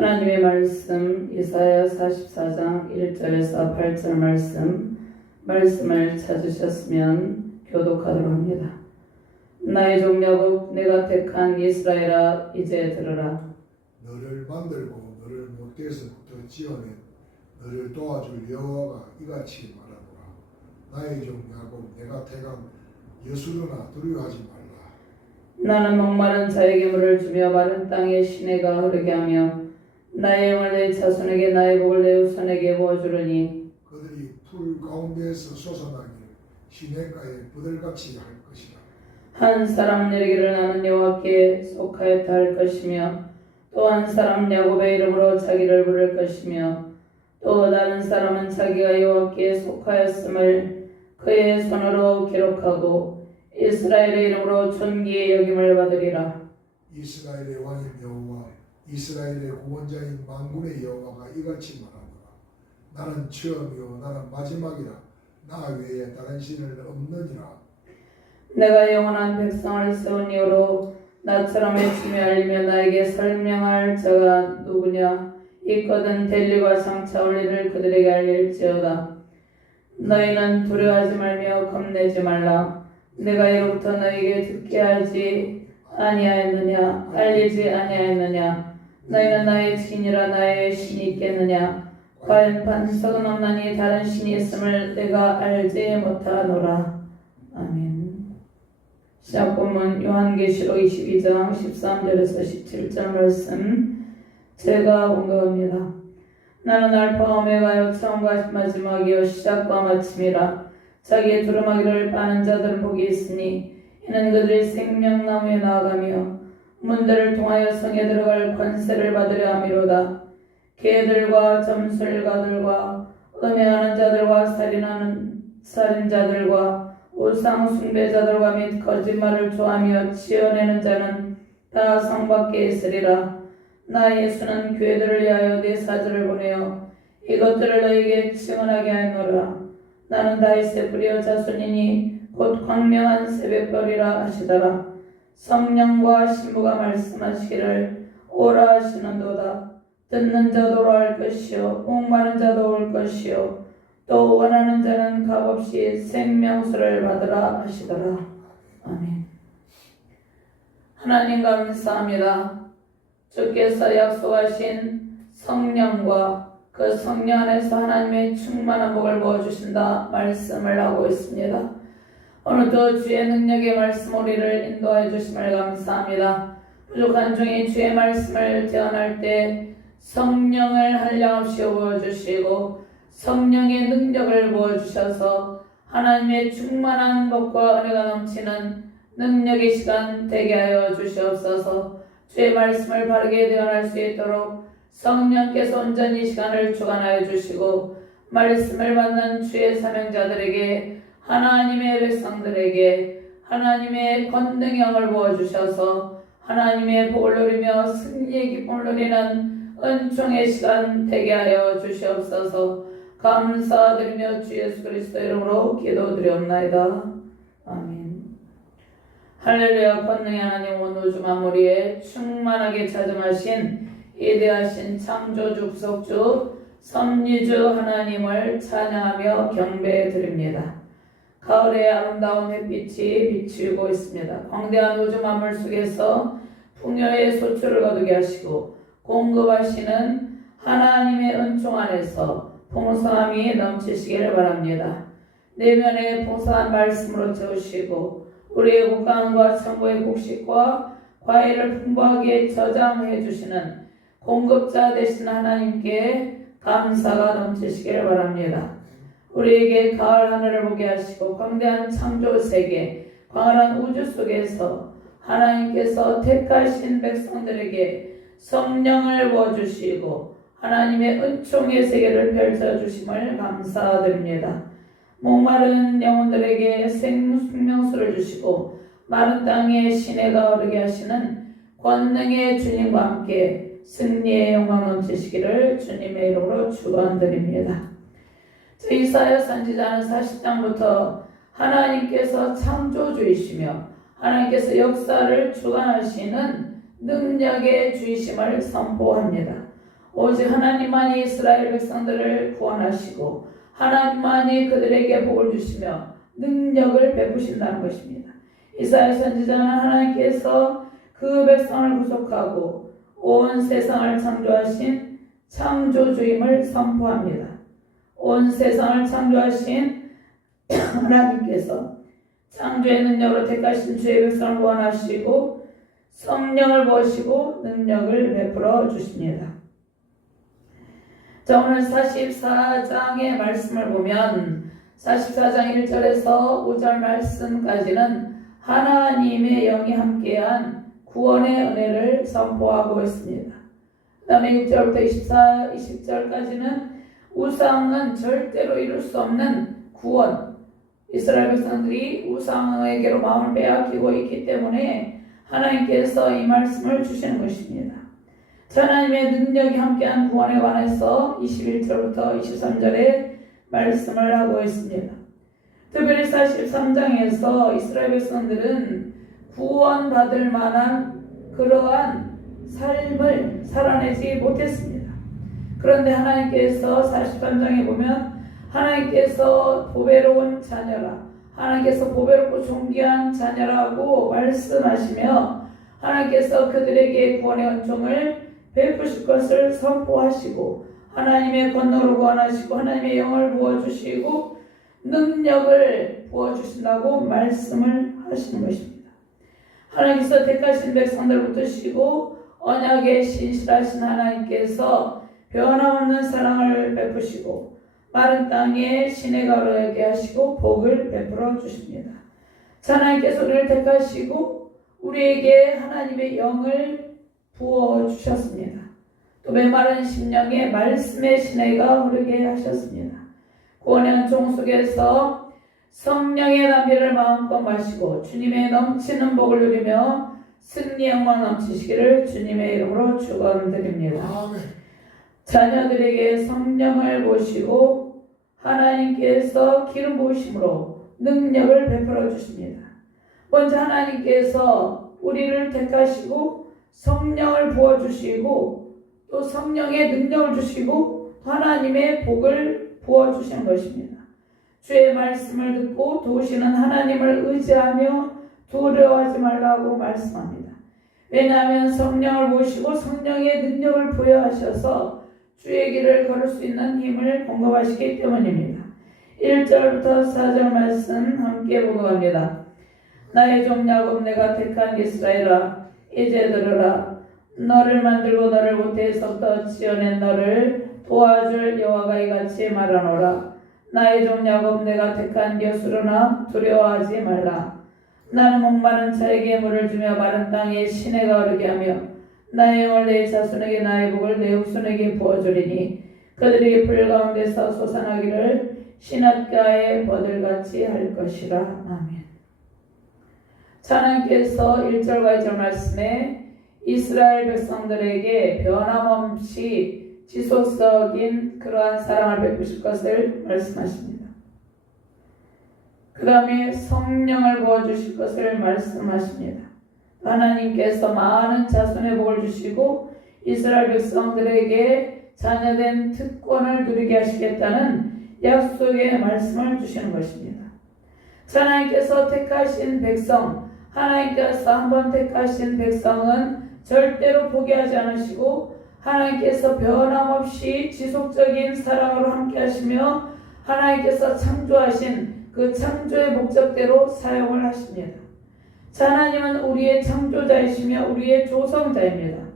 하나님의 말씀 이사야 44장 1절에서 8절 말씀을 찾으셨으면 교독하도록 합니다. 나의 종 야곱 내가 택한 이스라엘아 이제 들으라. 너를 만들고 너를 못돼서부터 지어낸 너를 도와줄 여호와가 이같이 말하노라. 나의 종 야곱 내가 택한 여수르나 두려워하지 말라. 나는 목마른 자에게 물을 주며 마른 땅에 시내가 흐르게 하며 나의 영을 내 자손에게 나의 복을 내 후손에게 부어주르니 그들이 풀 가운데에서 솟아나길 시냇가에 부들같이 할 것이라. 한 사람은 이르기를 나는 여호와께 속하였다 할 것이며 또 한 사람은 야곱의 이름으로 자기를 부를 것이며 또 다른 사람은 자기가 여호와께 속하였음을 그의 손으로 기록하고 이스라엘의 이름으로 존귀의 여김을 받으리라. 이스라엘의 왕인 여호와 이스라엘의 구원자인 만군의 여호와가 이같이 말하노라. 나는 처음이요 나는 마지막이라. 나 외에 다른 신은 없느니라. 내가 영원한 백성을 세운 이후로 나처럼 열심히 알리며 나에게 설명할 자가 누구냐. 있거든 델리와 장차 올 일을 그들에게 알릴지어다. 너희는 두려워하지 말며 겁내지 말라. 내가 이로부터 너희에게 듣게 하지 아니하였느냐. 알리지 아니하였느냐. 너희는 나의 신이라 나의 신이 있겠느냐. 과연 반석은 없나니 다른 신이 있음을 내가 알지 못하노라. 아멘. 시작 본문 요한계시록 22장 13절에서 17절 말씀 제가 공부합니다. 나는 알파 오메가요 처음과 마지막이요 시작과 마침이라. 자기의 두루마기를 빠는 자들은 복이 있으니 이는 그들이 생명나무에 나아가며 문들을 통하여 성에 들어갈 권세를 받으려 함이로다. 개들과 점술가들과 음행하는 자들과 살인자들과 우상 숭배자들과 및 거짓말을 좋아하며 지어내는 자는 다 성 밖에 있으리라. 나 예수는 교회들을 위하여 내 사절을 보내어 이것들을 너희에게 증언하게 하노라. 나는 다윗의 뿌리어 자손이니 곧 광명한 새벽별이라 하시더라. 성령과 신부가 말씀하시기를 오라 하시는도다. 듣는 자도 오라 할 것이요 목마른 자도 올 것이요 또 원하는 자는 값없이 생명수를 받으라 하시더라. 아멘. 하나님 감사합니다. 주께서 약속하신 성령과 그 성령 안에서 하나님의 충만한 복을 부어주신다 말씀을 하고 있습니다. 오늘도 주의 능력의 말씀 우리를 인도해 주심을 감사합니다. 부족한 종이 주의 말씀을 제안할 때 성령을 한량없이 부어주시고 성령의 능력을 부어주셔서 하나님의 충만한 복과 은혜가 넘치는 능력의 시간 되게 하여 주시옵소서. 주의 말씀을 바르게 대언할 수 있도록 성령께서 온전히 시간을 주관하여 주시고 말씀을 받는 주의 사명자들에게 하나님의 백성들에게 하나님의 권능의 영을 부어주셔서 하나님의 복을 누리며 승리의 기쁨을 누리는 은총의 시간 되게 하여 주시옵소서. 감사드리며 주 예수 그리스도 이름으로 기도드리옵나이다. 아멘. 할렐루야. 권능의 하나님 온 우주 만물에 충만하게 자정하신 위대하신 창조주 구속주 섭리주 하나님을 찬양하며 경배드립니다. 가을의 아름다운 햇빛이 비추고 있습니다. 광대한 우주 만물 속에서 풍요의 소출을 거두게 하시고 공급하시는 하나님의 은총 안에서 풍성함이 넘치시기를 바랍니다. 내면의 풍성한 말씀으로 채우시고 우리의 국강과 천국의 곡식과 과일을 풍부하게 저장해 주시는 공급자 되신 하나님께 감사가 넘치시기를 바랍니다. 우리에게 가을 하늘을 보게 하시고 광대한 창조 세계, 광활한 우주 속에서 하나님께서 택하신 백성들에게 성령을 부어주시고 하나님의 은총의 세계를 펼쳐주심을 감사드립니다. 목마른 영혼들에게 생명수를 주시고 마른 땅에 시내가 흐르게 하시는 권능의 주님과 함께 승리의 영광 넘치시기를 주님의 이름으로 축원드립니다. 이사야 선지자는 40장부터 하나님께서 창조주이시며 하나님께서 역사를 주관하시는 능력의 주이심을 선포합니다. 오직 하나님만이 이스라엘 백성들을 구원하시고 하나님만이 그들에게 복을 주시며 능력을 베푸신다는 것입니다. 이사야 선지자는 하나님께서 그 백성을 구속하고 온 세상을 창조하신 창조주임을 선포합니다. 온 세상을 창조하신 하나님께서 창조의 능력으로 택하신 주의 백성을 구원하시고 성령을 부으시고 능력을 베풀어 주십니다. 자, 오늘 44장의 말씀을 보면 44장 1절에서 5절 말씀까지는 하나님의 영이 함께한 구원의 은혜를 선포하고 있습니다. 그 다음에 6절부터 20절까지는 우상은 절대로 이룰 수 없는 구원, 이스라엘 백성들이 우상에게로 마음을 빼앗기고 있기 때문에 하나님께서 이 말씀을 주시는 것입니다. 하나님의 능력이 함께한 구원에 관해서 21절부터 23절에 말씀을 하고 있습니다. 특별히 43장에서 이스라엘 백성들은 구원받을 만한 그러한 삶을 살아내지 못했습니다. 그런데 하나님께서 43장에 보면 하나님께서 보배로운 자녀라, 하나님께서 보배롭고 존귀한 자녀라고 말씀하시며 하나님께서 그들에게 구원의 은총을 베푸실 것을 선포하시고 하나님의 권능으로 구원하시고 하나님의 영을 부어주시고 능력을 부어주신다고 말씀을 하시는 것입니다. 하나님께서 택하신 백성들을 붙드시고 언약에 신실하신 하나님께서 변함없는 사랑을 베푸시고 마른 땅에 신의 가루에게 하시고 복을 베풀어 주십니다. 하나님께서 우리를 택하시고 우리에게 하나님의 영을 부어 주셨습니다. 또 메마른 심령에 말씀의 시내가 흐르게 하셨습니다. 구원의 은총 속에서 성령의 담비를 마음껏 마시고 주님의 넘치는 복을 누리며 승리의 영광 넘치시기를 주님의 이름으로 축원드립니다. 아멘. 자녀들에게 성령을 보시고 하나님께서 기름 부으심으로 능력을 베풀어 주십니다. 먼저 하나님께서 우리를 택하시고 성령을 부어주시고 또 성령의 능력을 주시고 하나님의 복을 부어주시는 것입니다. 주의 말씀을 듣고 도우시는 하나님을 의지하며 두려워하지 말라고 말씀합니다. 왜냐하면 성령을 부으시고 성령의 능력을 부여하셔서 주의 길을 걸을 수 있는 힘을 공급하시기 때문입니다. 1절부터 4절 말씀 함께 보고 갑니다. 나의 종 야곱 내가 택한 이스라엘아 이제 들으라. 너를 만들고 너를 모태에서부터 지어낸 너를 도와줄 여호와가 이같이 말하노라. 나의 종 야곱 내가 택한 여수르나 두려워하지 말라. 나는 목마른 자에게 물을 주며 마른 땅에 시내가 흐르게 하며 나의 영을 내 자손에게 나의 복을 내 후손에게 부어주리니 그들이 불 가운데서 솟아나기를 신앗가의 버들같이 할 것이라. 아멘. 하나님께서 1절과 2절 말씀에 이스라엘 백성들에게 변함없이 지속적인 그러한 사랑을 베푸실 것을 말씀하십니다. 그 다음에 성령을 부어주실 것을 말씀하십니다. 하나님께서 많은 자손의 복을 주시고 이스라엘 백성들에게 자녀된 특권을 누리게 하시겠다는 약속의 말씀을 주시는 것입니다. 하나님께서 택하신 백성, 하나님께서 한번 택하신 백성은 절대로 포기하지 않으시고 하나님께서 변함없이 지속적인 사랑으로 함께 하시며 하나님께서 창조하신 그 창조의 목적대로 사용을 하십니다. 하나님은 우리의 창조자이시며 우리의 조성자입니다.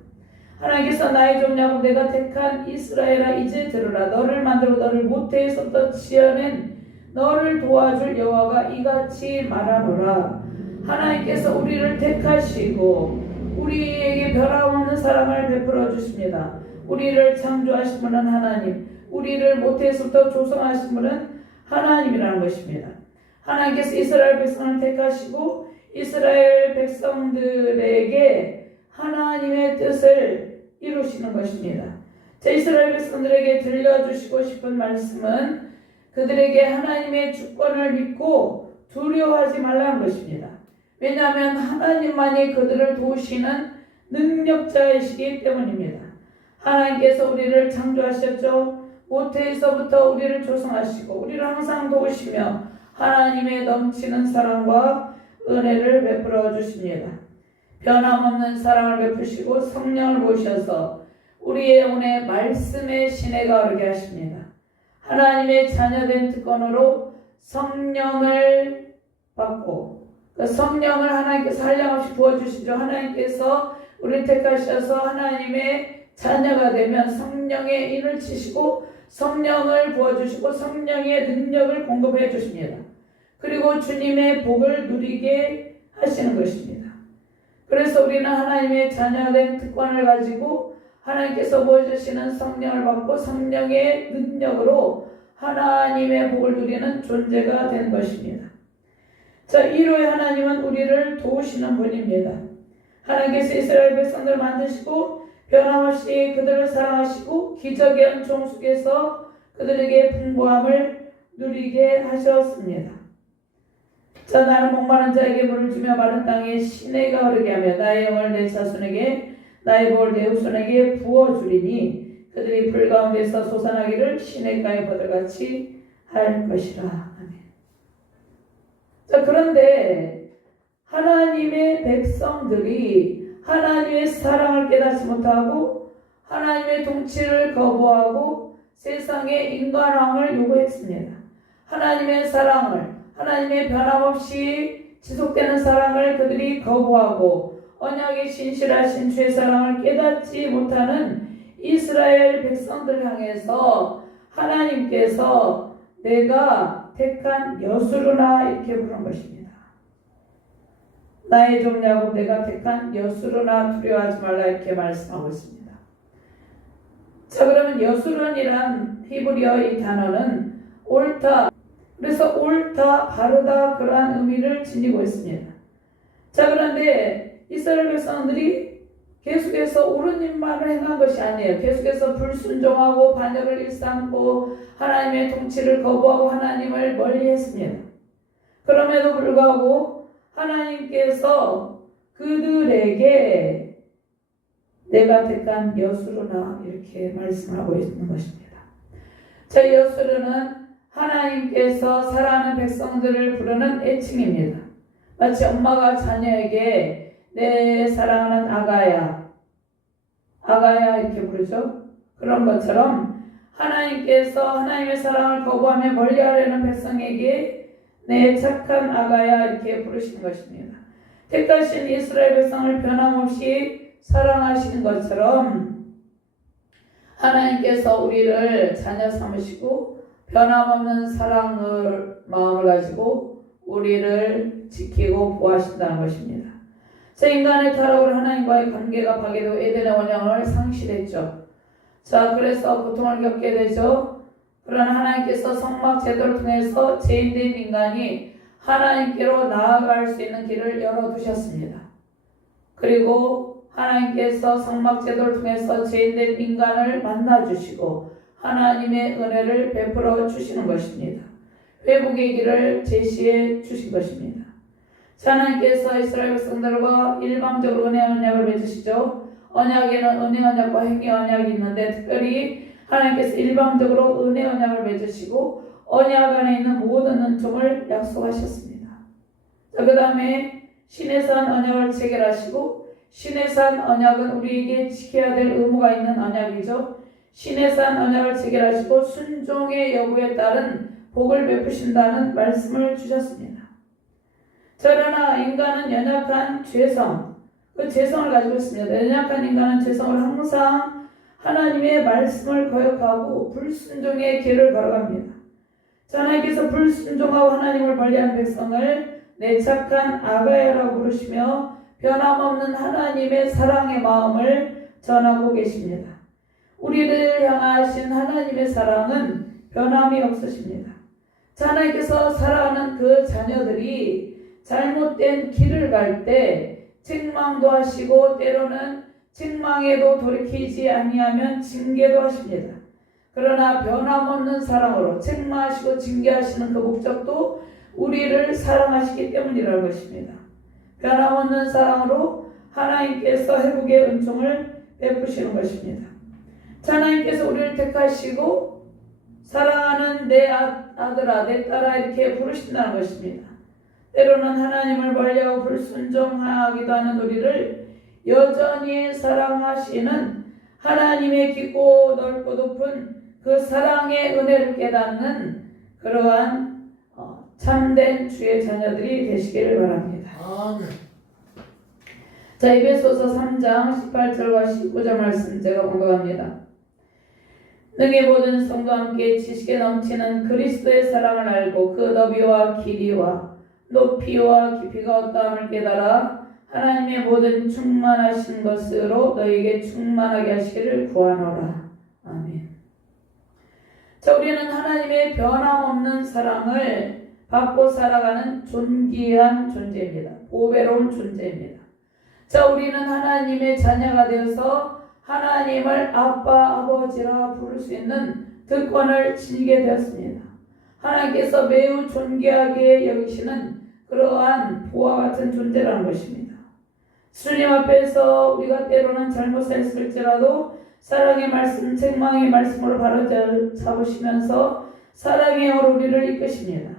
하나님께서 나의 종 야곱 내가 택한 이스라엘아 이제 들으라. 너를 만들고 너를 모태에서부터 지어낸 너를 도와줄 여호와가 이같이 말하노라. 하나님께서 우리를 택하시고 우리에게 변함없는 사랑을 베풀어 주십니다. 우리를 창조하신 분은 하나님, 우리를 모태에서부터 조성하신 분은 하나님이라는 것입니다. 하나님께서 이스라엘 백성을 택하시고 이스라엘 백성들에게 하나님의 뜻을 이루시는 것입니다. 이스라엘 백성들에게 들려주시고 싶은 말씀은 그들에게 하나님의 주권을 믿고 두려워하지 말라는 것입니다. 왜냐하면 하나님만이 그들을 도우시는 능력자이시기 때문입니다. 하나님께서 우리를 창조하셨죠. 모태에서부터 우리를 조성하시고 우리를 항상 도우시며 하나님의 넘치는 사랑과 은혜를 베풀어 주십니다. 변함없는 사랑을 베푸시고 성령을 보셔서 우리의 영혼에 말씀의 시내가 오르게 하십니다. 하나님의 자녀된 특권으로 성령을 받고 그 성령을 하나님께서 한량없이 부어주시죠. 하나님께서 우리를 택하셔서 하나님의 자녀가 되면 성령의 인을 치시고 성령을 부어주시고 성령의 능력을 공급해 주십니다. 그리고 주님의 복을 누리게 하시는 것입니다. 그래서 우리는 하나님의 자녀된 특권을 가지고 하나님께서 보여주시는 성령을 받고 성령의 능력으로 하나님의 복을 누리는 존재가 된 것입니다. 자, 이로의 하나님은 우리를 도우시는 분입니다. 하나님께서 이스라엘 백성들을 만드시고 변함없이 그들을 사랑하시고 기적의 은총 속에서 그들에게 풍부함을 누리게 하셨습니다. 자, 나는 목마른 자에게 물을 주며 마른 땅에 시내가 흐르게 하며 나의 영을 내 자손에게 나의 복을 내 후손에게 부어주리니 그들이 불 가운데서 솟아나기를 시냇가의 버들같이 할 것이라. 아멘. 자, 그런데 하나님의 백성들이 하나님의 사랑을 깨닫지 못하고 하나님의 통치를 거부하고 세상의 인간왕을 요구했습니다. 하나님의 사랑을, 하나님의 변함없이 지속되는 사랑을 그들이 거부하고 언약의 신실하신 주의 사랑을 깨닫지 못하는 이스라엘 백성들 향해서 하나님께서 내가 택한 여수르나 이렇게 부른 것입니다. 나의 종 야곱 내가 택한 여수르나 두려워하지 말라 이렇게 말씀하고 있습니다. 자, 그러면 여수른이란 히브리어 이 단어는 옳다, 그래서 옳다, 바르다 그러한 의미를 지니고 있습니다. 자, 그런데 이스라엘 백성들이 계속해서 옳은 일만을 행한 것이 아니에요. 계속해서 불순종하고 반역을 일삼고 하나님의 통치를 거부하고 하나님을 멀리했습니다. 그럼에도 불구하고 하나님께서 그들에게 내가 택한 여수르나 이렇게 말씀하고 있는 것입니다. 자, 여수르는 하나님께서 사랑하는 백성들을 부르는 애칭입니다. 마치 엄마가 자녀에게 내 사랑하는 아가야, 아가야 이렇게 부르죠. 그런 것처럼 하나님께서 하나님의 사랑을 거부하며 멀리하려는 백성에게 내 착한 아가야 이렇게 부르시는 것입니다. 택하신 이스라엘 백성을 변함없이 사랑하시는 것처럼 하나님께서 우리를 자녀 삼으시고 변함없는 사랑을 마음을 가지고 우리를 지키고 보호하신다는 것입니다. 새 인간의 타락으로 하나님과의 관계가 파괴되고 에덴의 원형을 상실했죠. 자, 그래서 고통을 겪게 되죠. 그러나 하나님께서 성막 제도를 통해서 죄인된 인간이 하나님께로 나아갈 수 있는 길을 열어두셨습니다. 그리고 하나님께서 성막 제도를 통해서 죄인된 인간을 만나주시고 하나님의 은혜를 베풀어 주시는 것입니다. 회복의 길을 제시해 주신 것입니다. 하나님께서 이스라엘 백성들과 일방적으로 은혜 언약을 맺으시죠. 언약에는 은혜 언약과 행위 언약이 있는데 특별히 하나님께서 일방적으로 은혜 언약을 맺으시고 언약 안에 있는 모든 은총을 약속하셨습니다. 자, 그 다음에 시내산 언약을 체결하시고 시내산 언약은 우리에게 지켜야 될 의무가 있는 언약이죠. 시내산 언약을 체결하시고 순종의 여부에 따른 복을 베푸신다는 말씀을 주셨습니다. 그러나 인간은 연약한 죄성, 그 죄성을 가지고 있습니다. 연약한 인간은 죄성을 항상 하나님의 말씀을 거역하고 불순종의 길을 걸어갑니다. 하나님께서 불순종하고 하나님을 멀리하는 백성을 내 착한 아가야라고 부르시며 변함없는 하나님의 사랑의 마음을 전하고 계십니다. 우리를 향하신 하나님의 사랑은 변함이 없으십니다. 하나님께서 사랑하는 그 자녀들이 잘못된 길을 갈 때 책망도 하시고 때로는 책망에도 돌이키지 아니하면 징계도 하십니다. 그러나 변함없는 사랑으로 책망하시고 징계하시는 그 목적도 우리를 사랑하시기 때문이라는 것입니다. 변함없는 사랑으로 하나님께서 회복의 은총을 베푸시는 것입니다. 하나님께서 우리를 택하시고 사랑하는 내 아들아 내 딸아 이렇게 부르신다는 것입니다. 때로는 하나님을 멀리하고 불순종하기도 하는 우리를 여전히 사랑하시는 하나님의 깊고 넓고 높은 그 사랑의 은혜를 깨닫는 그러한 참된 주의 자녀들이 되시기를 바랍니다. 아멘. 자, 에베소서 3장 18절과 19절 말씀 제가 공부합니다. 능히 모든 성도와 함께 지식에 넘치는 그리스도의 사랑을 알고 그 너비와 길이와 높이와 깊이가 어떠함을 깨달아 하나님의 모든 충만하신 것으로 너에게 충만하게 하시기를 구하노라. 아멘. 자, 우리는 하나님의 변함없는 사랑을 받고 살아가는 존귀한 존재입니다. 보배로운 존재입니다. 자, 우리는 하나님의 자녀가 되어서 하나님을 아빠, 아버지라 부를 수 있는 특권을 지니게 되었습니다. 하나님께서 매우 존귀하게 여기시는 그러한 보화 같은 존재라는 것입니다. 주님 앞에서 우리가 때로는 잘못했을지라도 사랑의 말씀, 책망의 말씀으로 바로잡으시면서 사랑의 영으로 우리를 이끄십니다.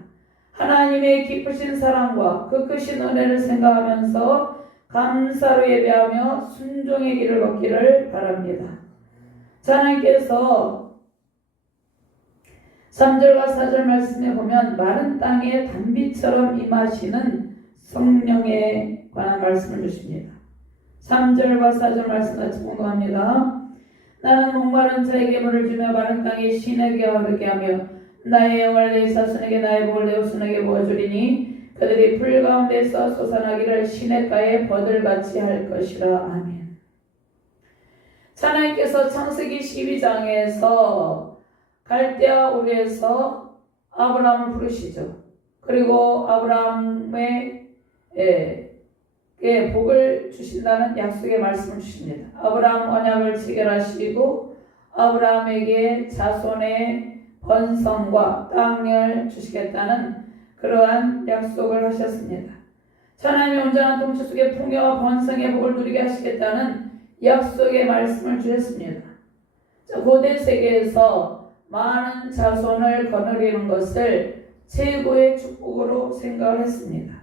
하나님의 깊으신 사랑과 그 크신 은혜를 생각하면서 감사로 예배하며 순종의 길을 걷기를 바랍니다. 하나님께서 3절과 4절 말씀에 보면 마른 땅에 단비처럼 임하시는 성령에 관한 말씀을 주십니다. 3절과 4절 말씀 같이 공부합니다. 나는 목마른 자에게 물을 주며 마른 땅에 신에게 흐르게 하며 나의 영을 내 사순에게 나의 복을 내 후손에게 부어주리니 그들이 풀 가운데서 솟아나기를 시냇가에 버들같이 할 것이라. 아멘. 하나님께서 창세기 12장에서 갈대아 우르에서 아브라함을 부르시죠. 그리고 아브라함의 복을 주신다는 약속의 말씀을 주십니다. 아브라함 언약을 체결하시고 아브라함에게 자손의 번성과 땅을 주시겠다는 그러한 약속을 하셨습니다. 하나님의 온전한 통치 속에 풍요와 번성의 복을 누리게 하시겠다는 약속의 말씀을 주셨습니다. 고대 세계에서 많은 자손을 거느리는 것을 최고의 축복으로 생각을 했습니다.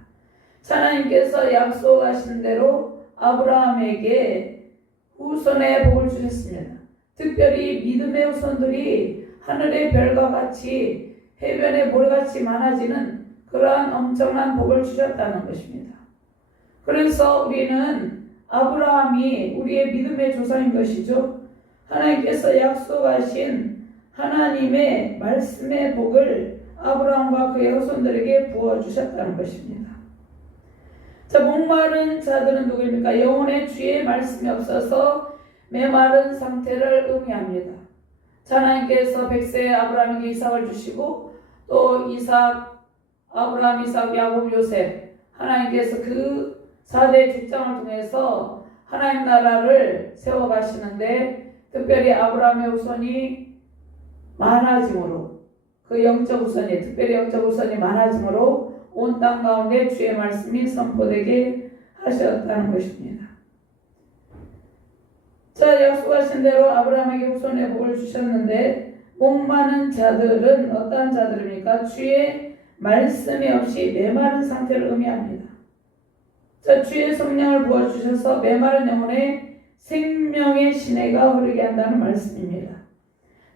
하나님께서 약속하신 대로 아브라함에게 후손의 복을 주셨습니다. 특별히 믿음의 후손들이 하늘의 별과 같이 해변의 모래같이 많아지는 그러한 엄청난 복을 주셨다는 것입니다. 그래서 우리는 아브라함이 우리의 믿음의 조상인 것이죠. 하나님께서 약속하신 하나님의 말씀의 복을 아브라함과 그의 후손들에게 부어주셨다는 것입니다. 자, 목마른 자들은 누구입니까? 영혼의 주의 말씀이 없어서 메마른 상태를 의미합니다. 하나님께서 100세의 아브라함에게 이삭을 주시고 또 아브라함, 이삭, 야곱, 요셉 하나님께서 그 4대 직장을 통해서 하나님 나라를 세워가시는데 특별히 아브라함의 후손이 많아짐으로 그 영적 후손이 특별히 영적 후손이 많아짐으로 온 땅 가운데 주의 말씀이 선포되게 하셨다는 것입니다. 자, 약속하신 대로 아브라함에게 후손의 복을 주셨는데 목마른 자들은 어떠한 자들입니까? 주의 말씀이 없이 메마른 상태를 의미합니다. 자, 주의 성령을 부어주셔서 메마른 영혼에 생명의 시내가 흐르게 한다는 말씀입니다.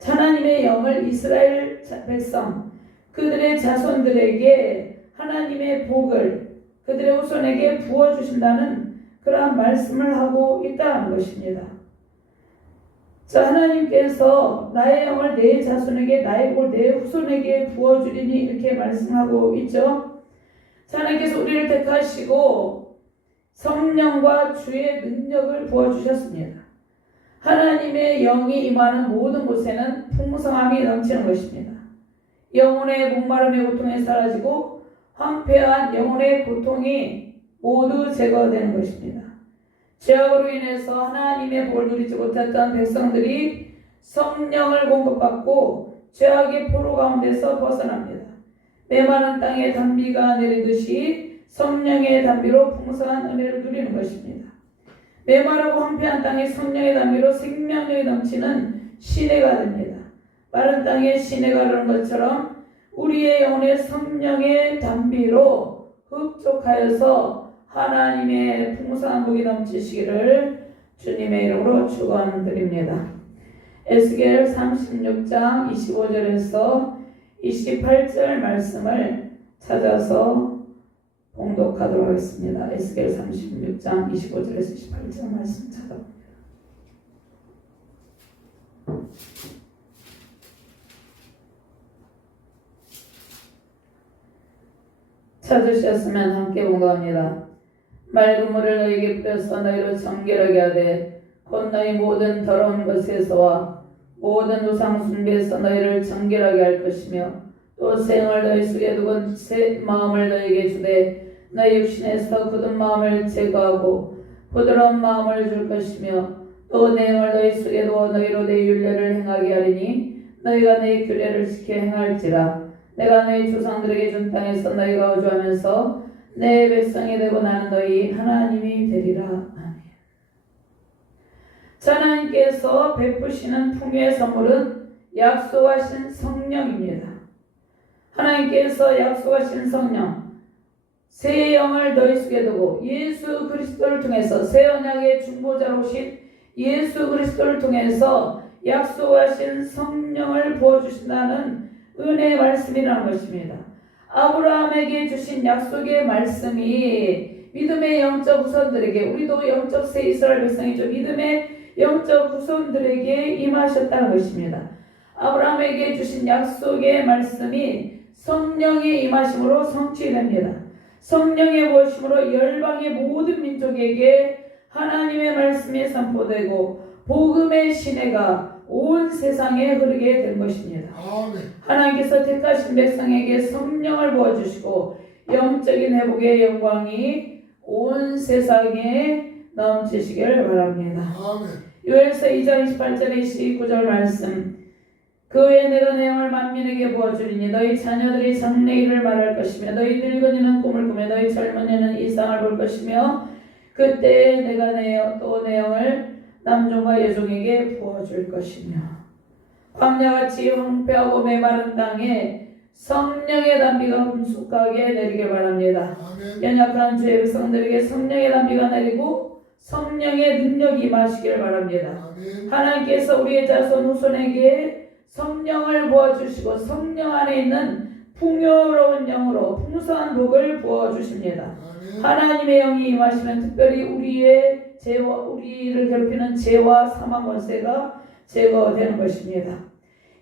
하나님의 영을 이스라엘 백성 그들의 자손들에게 하나님의 복을 그들의 후손에게 부어주신다는 그러한 말씀을 하고 있다는 것입니다. 자, 하나님께서 나의 영을 내 자손에게 나의 복을 내 후손에게 부어주리니 이렇게 말씀하고 있죠. 자, 하나님께서 우리를 택하시고 성령과 주의 능력을 부어주셨습니다. 하나님의 영이 임하는 모든 곳에는 풍성함이 넘치는 것입니다. 영혼의 목마름의 고통이 사라지고 황폐한 영혼의 고통이 모두 제거되는 것입니다. 죄악으로 인해서 하나님의 복을 누리지 못했던 백성들이 성령을 공급받고 죄악의 포로 가운데서 벗어납니다. 메마른 땅에 단비가 내리듯이 성령의 단비로 풍성한 은혜를 누리는 것입니다. 메마르고 황폐한 땅에 성령의 단비로 생명력이 넘치는 시내가 됩니다. 마른 땅에 시내가 흐르는 것처럼 우리의 영혼의 성령의 담비로 흡족하여서 하나님의 풍성한 복이 넘치시기를 주님의 이름으로 축원드립니다. 에스겔 36장 25절에서 28절 말씀을 찾아서 봉독하도록 하겠습니다. 에스겔 36장 25절에서 28절 말씀 찾아봅니다. 찾으셨으면 함께 봉독합니다. 맑은 물을 너희에게 뿌려서 너희로 정결하게 하되 곧 너희 모든 더러운 것에서와 모든 우상 숭배에서 너희를 정결하게 할 것이며 또 새 영을 너희 속에 두고 새 마음을 너희에게 주되 너희 육신에서 굳은 마음을 제거하고 부드러운 마음을 줄 것이며 또 내 영을 너희 속에 두어 너희로 내 율례를 행하게 하리니 너희가 내 규례를 지켜 행할지라. 내가 너희 조상들에게 준 땅에서 너희가 거주하면서 내 백성이 되고 나는 너희 하나님이 되리라. 아멘. 하나님께서 베푸시는 풍요의 선물은 약속하신 성령입니다. 하나님께서 약속하신 성령, 새 영을 너희 속에 두고 예수 그리스도를 통해서 새 언약의 중보자로 오신 예수 그리스도를 통해서 약속하신 성령을 부어주신다는 은혜의 말씀이라는 것입니다. 아브라함에게 주신 약속의 말씀이 믿음의 영적 후손들에게, 우리도 영적 새 이스라엘 백성이죠. 믿음의 영적 후손들에게 임하셨다는 것입니다. 아브라함에게 주신 약속의 말씀이 성령의 임하심으로 성취됩니다. 성령의 부으심으로 열방의 모든 민족에게 하나님의 말씀이 선포되고 복음의 시내가 온 세상에 흐르게 된 것입니다. 아멘. 하나님께서 택하신 백성에게 성령을 부어주시고 영적인 회복의 영광이 온 세상에 넘치시길 바랍니다. 아멘. 요엘서 2장 28절에 29절 말씀. 그 후에 내가 내 영을 만민에게 부어주리니 너희 자녀들이 장래일을 말할 것이며 너희 늙은이는 꿈을 꾸며 너희 젊은이는 이상을 볼 것이며 그때 내가 또 내 영을 남종과 여종에게 부어줄 것이며 광야같이 황폐하고 메마른 땅에 성령의 담비가 hum숙하게 내리길 바랍니다. 아멘. 연약한 주의 백성들에게 성령의 담비가 내리고 성령의 능력이 임하시길 바랍니다. 아멘. 하나님께서 우리의 자손 후손에게 성령을 부어주시고 성령 안에 있는 풍요로운 영으로 풍성한 복을 부어주십니다. 아멘. 하나님의 영이 임하시면 특별히 우리를 괴롭히는 죄와 사망 원세가 제거되는 것입니다.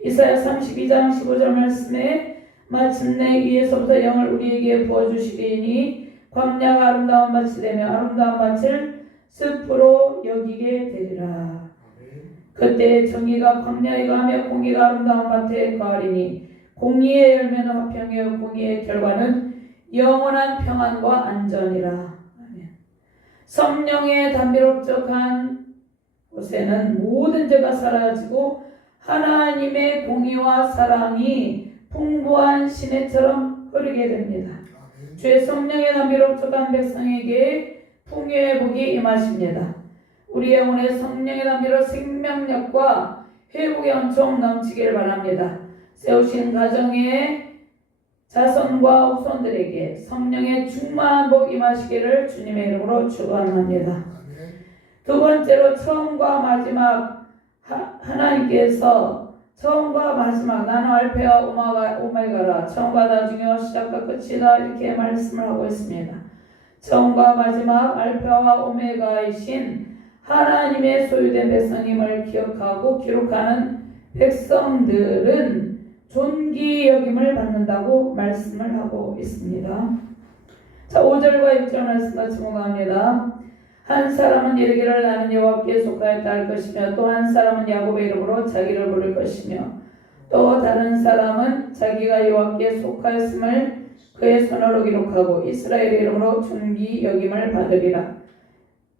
이사야 32장 15절 말씀에 마침내 위에서부터 영을 우리에게 부어주시리니 광야가 아름다운 밭이 되며 아름다운 밭을 숲으로 여기게 되리라. 그때 정의가 광야에 가며 공의가 아름다운 밭에 거하리니 공의의 열매는 화평이요 공의의 결과는 영원한 평안과 안전이라. 아멘. 성령의 담비로 흡족한 곳에는 모든 죄가 사라지고 하나님의 공의와 사랑이 풍부한 시내처럼 흐르게 됩니다. 아멘. 주의 성령의 담비로 흡족한 백성에게 풍요의 복이 임하십니다. 우리 영혼의 성령의 담비로 생명력과 회복의 은총 넘치길 바랍니다. 세우신 가정의 자손과 후손들에게 성령의 충만한 복 임하시기를 주님의 이름으로 축원합니다. 아멘. 두 번째로 처음과 마지막 하나님께서 처음과 마지막 나는 알파와 오메가라 처음과 나중이와 시작과 끝이다 이렇게 말씀을 하고 있습니다. 처음과 마지막 알파와 오메가이신 하나님의 소유된 백성임을 기억하고 기록하는 백성들은 존귀 여김을 받는다고 말씀을 하고 있습니다. 자, 5절과 6절 말씀 같이 봉독합니다. 한 사람은 이르기를 나는 여호와께 속하였다 할 것이며 또 한 사람은 야곱의 이름으로 자기를 부를 것이며 또 다른 사람은 자기가 여호와께 속하였음을 그의 손으로 기록하고 이스라엘의 이름으로 존귀 여김을 받으리라.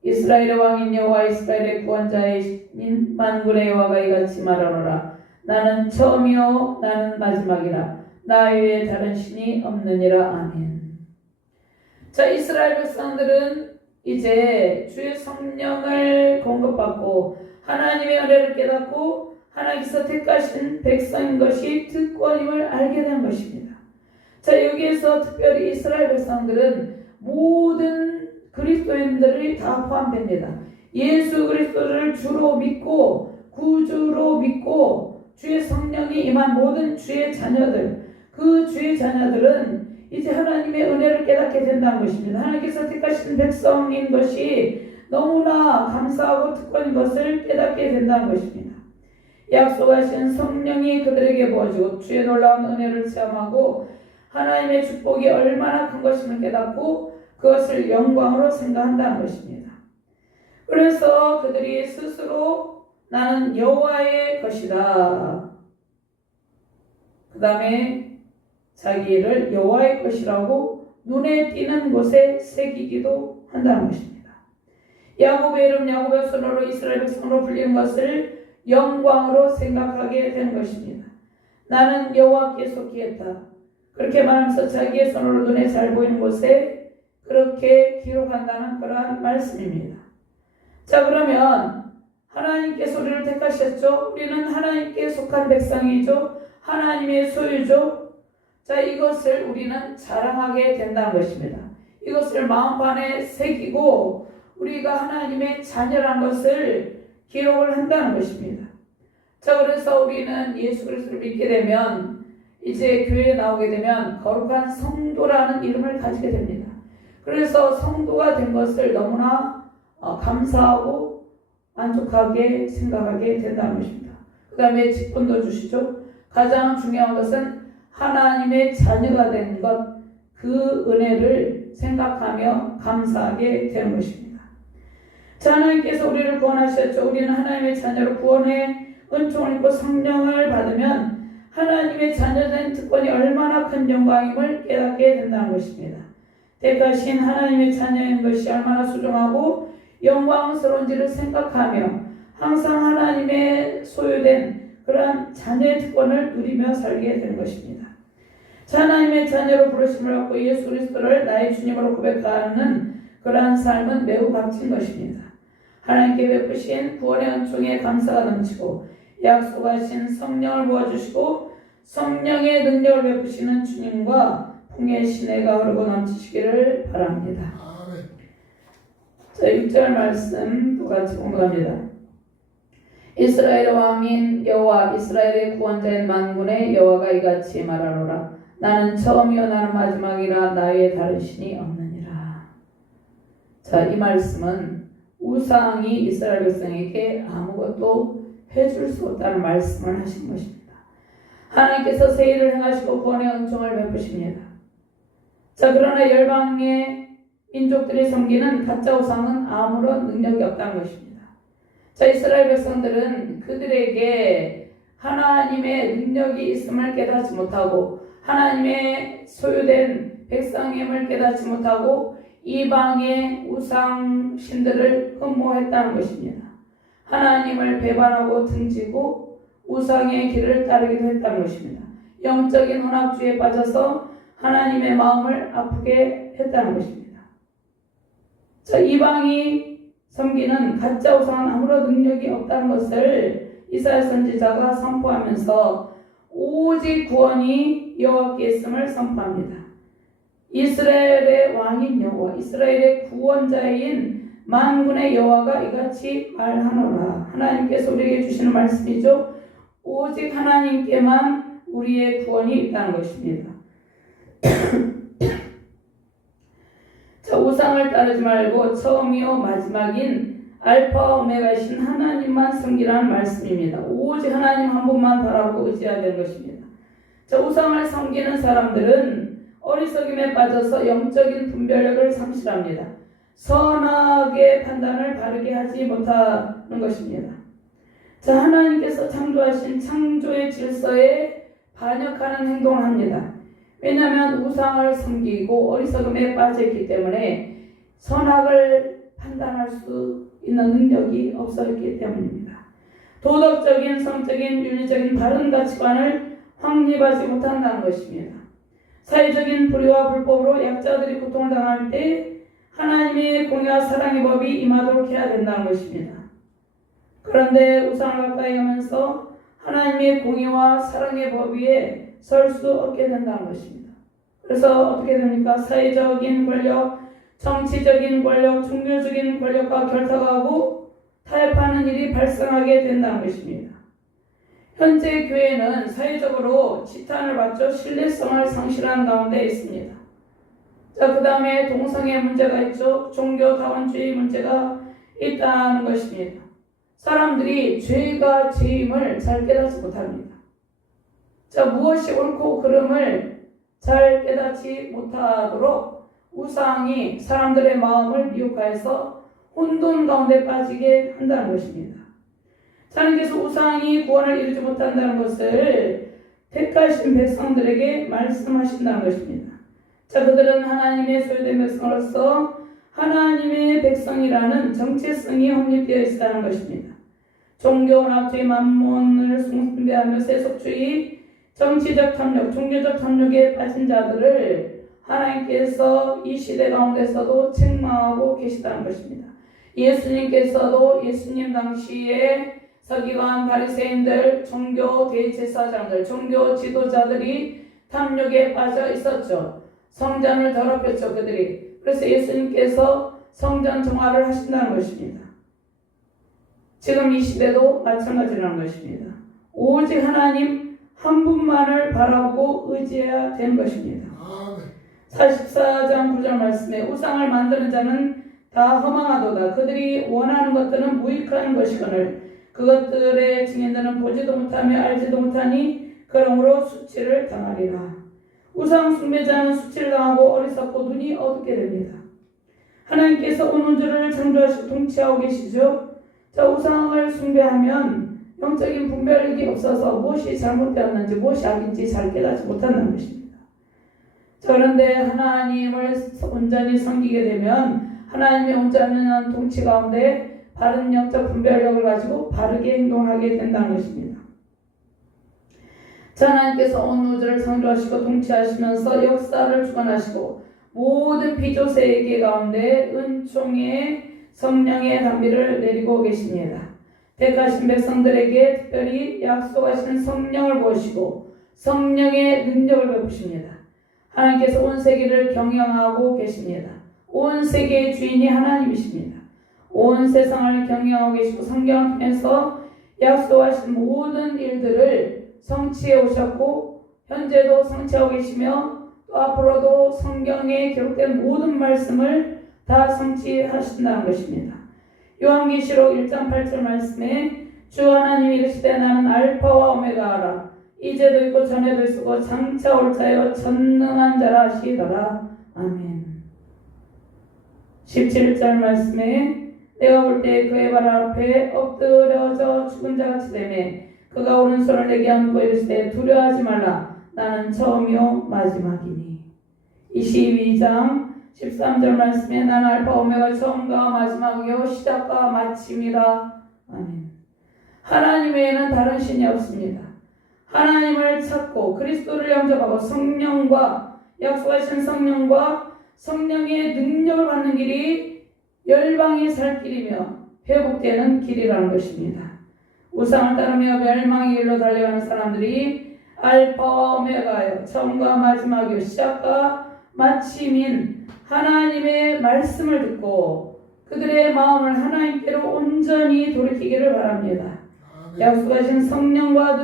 이스라엘의 왕인 여호와 이스라엘의 구원자인 만군의 여호와가 이같이 말하노라. 나는 처음이요 나는 마지막이라. 나 외에 다른 신이 없느니라. 아멘. 자, 이스라엘 백성들은 이제 주의 성령을 공급받고 하나님의 은혜를 깨닫고 하나님께서 택하신 백성인 것이 특권임을 알게 된 것입니다. 자, 여기에서 특별히 이스라엘 백성들은 모든 그리스도인들이 다 포함됩니다. 예수 그리스도를 주로 믿고 구주로 믿고 주의 성령이 임한 모든 주의 자녀들, 그 주의 자녀들은 이제 하나님의 은혜를 깨닫게 된다는 것입니다. 하나님께서 택하신 백성인 것이 너무나 감사하고 특권인 것을 깨닫게 된다는 것입니다. 약속하신 성령이 그들에게 부어지고 주의 놀라운 은혜를 체험하고 하나님의 축복이 얼마나 큰 것임을 깨닫고 그것을 영광으로 생각한다는 것입니다. 그래서 그들이 스스로 나는 여호와의 것이다. 그 다음에 자기를 여호와의 것이라고 눈에 띄는 곳에 새기기도 한다는 것입니다. 야곱의 이름 야곱의 손으로 이스라엘 백성으로 불리는 것을 영광으로 생각하게 되는 것입니다. 나는 여호와께 속히했다. 그렇게 말하면서 자기의 손으로 눈에 잘 보이는 곳에 그렇게 기록한다는 그러한 말씀입니다. 자, 그러면 하나님께서 우리를 택하셨죠. 우리는 하나님께 속한 백성이죠. 하나님의 소유죠. 자, 이것을 우리는 자랑하게 된다는 것입니다. 이것을 마음판에 새기고 우리가 하나님의 자녀라는 것을 기록을 한다는 것입니다. 자, 그래서 우리는 예수 그리스도를 믿게 되면 이제 교회에 나오게 되면 거룩한 성도라는 이름을 가지게 됩니다. 그래서 성도가 된 것을 너무나 감사하고 만족하게 생각하게 된다는 것입니다. 그 다음에 직분도 주시죠. 가장 중요한 것은 하나님의 자녀가 된 것, 그 은혜를 생각하며 감사하게 되는 것입니다. 자, 하나님께서 우리를 구원하셨죠. 우리는 하나님의 자녀로 구원의 은총을 입고 성령을 받으면 하나님의 자녀된 특권이 얼마나 큰 영광임을 깨닫게 된다는 것입니다. 택하신 하나님의 자녀인 것이 얼마나 소중하고 영광스러운지를 생각하며 항상 하나님의 소유된 그러한 자녀의 특권을 누리며 살게 되는 것입니다. 자, 하나님의 자녀로 부르심을 받고 예수 그리스도를 나의 주님으로 고백하는 그러한 삶은 매우 값진 것입니다. 하나님께 베푸신 구원의 은총에 감사가 넘치고 약속하신 성령을 부어주시고 성령의 능력을 베푸시는 주님과 풍의 시내가 흐르고 넘치시기를 바랍니다. 아멘. 자, 6절 말씀 똑같이 공부합니다. 이스라엘 왕인 여호와 이스라엘의 구원자인 만군의 여호와가 이같이 말하노라. 나는 처음이요 나는 마지막이라 나의 다른 신이 없느니라. 자, 이 말씀은 우상이 이스라엘 백성에게 아무것도 해줄 수 없다는 말씀을 하신 것입니다. 하나님께서 새 일을 행하시고 구원의 은총을 베푸십니다. 자, 그러나 열방의 민족들이 섬기는 가짜 우상은 아무런 능력이 없다는 것입니다. 자, 이스라엘 백성들은 그들에게 하나님의 능력이 있음을 깨닫지 못하고 하나님의 소유된 백성임을 깨닫지 못하고 이방의 우상 신들을 흠모했다는 것입니다. 하나님을 배반하고 등지고 우상의 길을 따르기도 했다는 것입니다. 영적인 혼합주의에 빠져서 하나님의 마음을 아프게 했다는 것입니다. 자, 이방이 섬기는 가짜 우상은 아무런 능력이 없다는 것을 이사야 선지자가 선포하면서 오직 구원이 여호와께 있음을 선포합니다. 이스라엘의 왕인 여호와, 이스라엘의 구원자인 만군의 여호와가 이같이 말하노라. 하나님께서 우리에게 주시는 말씀이죠. 오직 하나님께만 우리의 구원이 있다는 것입니다. 자, 우상을 따르지 말고 처음이요 마지막인 알파와 오메가이신 하나님만 섬기라는 말씀입니다. 오직 하나님 한 분만 바라보고 의지해야 되는 것입니다. 자, 우상을 섬기는 사람들은 어리석임에 빠져서 영적인 분별력을 상실합니다. 선악의 판단을 바르게 하지 못하는 것입니다. 자, 하나님께서 창조하신 창조의 질서에 반역하는 행동을 합니다. 왜냐하면 우상을 섬기고 어리석음에 빠져있기 때문에 선악을 판단할 수 있는 능력이 없었기 때문입니다. 도덕적인, 성적인, 윤리적인 바른 가치관을 확립하지 못한다는 것입니다. 사회적인 불의와 불법으로 약자들이 고통을 당할 때 하나님의 공의와 사랑의 법이 임하도록 해야 된다는 것입니다. 그런데 우상을 가까이 하면서 하나님의 공의와 사랑의 법 위에 설 수 없게 된다는 것입니다. 그래서 어떻게 됩니까? 사회적인 권력, 정치적인 권력, 종교적인 권력과 결탁하고 타협하는 일이 발생하게 된다는 것입니다. 현재 교회는 사회적으로 지탄을 받죠. 신뢰성을 상실하는 가운데 있습니다. 자, 그 다음에 동성애 문제가 있죠. 종교다원주의 문제가 있다는 것입니다. 사람들이 죄가 죄임을 잘 깨닫지 못합니다. 자, 무엇이 옳고 그름을 잘 깨닫지 못하도록 우상이 사람들의 마음을 미혹하여서 혼돈 가운데 빠지게 한다는 것입니다. 하나님께서 우상이 구원을 이루지 못한다는 것을 택하신 백성들에게 말씀하신다는 것입니다. 자, 그들은 하나님의 소유된 백성으로서 하나님의 백성이라는 정체성이 확립되어 있다는 것입니다. 종교, 납주의 만몬을 숭배하며 세속주의, 정치적 탐욕, 종교적 탐욕에 빠진 자들을 하나님께서 이 시대 가운데서도 책망하고 계시다는 것입니다. 예수님께서도 예수님 당시에 서기관, 바리새인들, 종교 대제사장들, 종교 지도자들이 탐욕에 빠져 있었죠. 성전을 더럽혔죠, 그들이. 그래서 예수님께서 성전 정화를 하신다는 것입니다. 지금 이 시대도 마찬가지라는 것입니다. 오직 하나님 한 분만을 바라보고 의지해야 되는 것입니다. 44장 9절 말씀에 우상을 만드는 자는 다 허망하도다. 그들이 원하는 것들은 무익한 것이거늘 그것들의 증인들은 보지도 못하며 알지도 못하니 그러므로 수치를 당하리라. 우상 숭배자는 수치를 당하고 어리석고 눈이 어둡게 됩니다. 하나님께서 온 우주를 창조하시고 통치하고 계시죠. 자, 우상을 숭배하면 영적인 분별력이 없어서 무엇이 잘못되었는지 무엇이 악인지 잘 깨닫지 못한다는 것입니다. 자, 그런데 하나님을 온전히 섬기게 되면 하나님의 온전한 통치 가운데 바른 영적 분별력을 가지고 바르게 행동하게 된다는 것입니다. 자, 하나님께서 온 우주를 창조하시고 통치하시면서 역사를 주관하시고 모든 피조세계 가운데 은총의 성령의 단비를 내리고 계십니다. 택하신 백성들에게 특별히 약속하신 성령을 부으시고 성령의 능력을 베푸십니다. 하나님께서 온 세계를 경영하고 계십니다. 온 세계의 주인이 하나님이십니다. 온 세상을 경영하고 계시고 성경을 통해서 약속하신 모든 일들을 성취해 오셨고 현재도 성취하고 계시며 또 앞으로도 성경에 기록된 모든 말씀을 다 성취하신다는 것입니다. 요한계시록 1장 8절 말씀에 주 하나님이 이르시되 나는 알파와 오메가라 이제도 있고 전에도 있고 장차 올 자여 전능한 자라 하시더라. 아멘. 17절 말씀에 내가 볼 때 그의 발 앞에 엎드려져 죽은 자같이 되매 그가 오른손을 내게 안고 이르시되 두려워하지 말라 나는 처음이요 마지막이니. 22장 13절 말씀에 나는 알파 오메가 처음과 마지막이요 시작과 마침이라. 아멘. 하나님 외에는 다른 신이 없습니다. 하나님을 찾고 그리스도를 영접하고 성령과 약속하신 성령과 성령의 능력을 받는 길이 열방이 살 길이며 회복되는 길이라는 것입니다. 우상을 따르며 멸망의 길로 달려가는 사람들이 알파와 오메가요 처음과 마지막이요 시작과 마침인 하나님의 말씀을 듣고 그들의 마음을 하나님께로 온전히 돌이키기를 바랍니다. 약속하신 성령과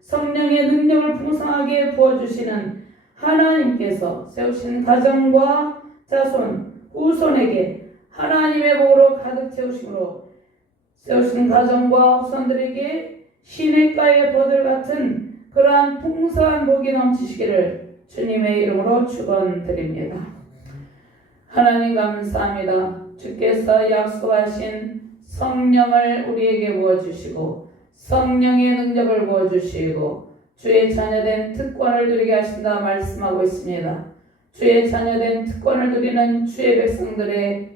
성령의 능력을 풍성하게 부어주시는 하나님께서 세우신 가정과 자손, 후손에게 하나님의 복으로 가득 채우심으로 세우신 가정과 후손들에게 시냇가의 버들 같은 그러한 풍성한 복이 넘치시기를 주님의 이름으로 축원드립니다. 하나님 감사합니다. 주께서 약속하신 성령을 우리에게 부어주시고 성령의 능력을 부어주시고 주의 자녀된 특권을 누리게 하신다 말씀하고 있습니다. 주의 자녀된 특권을 누리는 주의 백성들의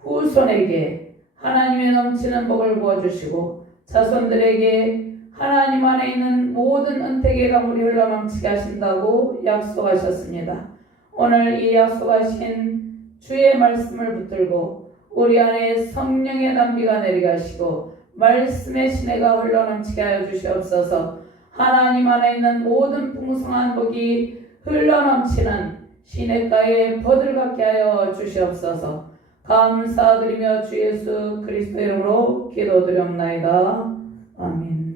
후손에게 하나님의 넘치는 복을 부어주시고 자손들에게 하나님 안에 있는 모든 은택의 가물이 흘러넘치게 하신다고 약속하셨습니다. 오늘 이 약속하신 주의 말씀을 붙들고 우리 안에 성령의 단비가 내리게 하시고 말씀의 시내가 흘러넘치게 하여 주시옵소서. 하나님 안에 있는 모든 풍성한 복이 흘러넘치는 시내가에 버들 갖게 하여 주시옵소서. 감사드리며 주 예수 그리스도 이름으로 기도드렸나이다. 아멘.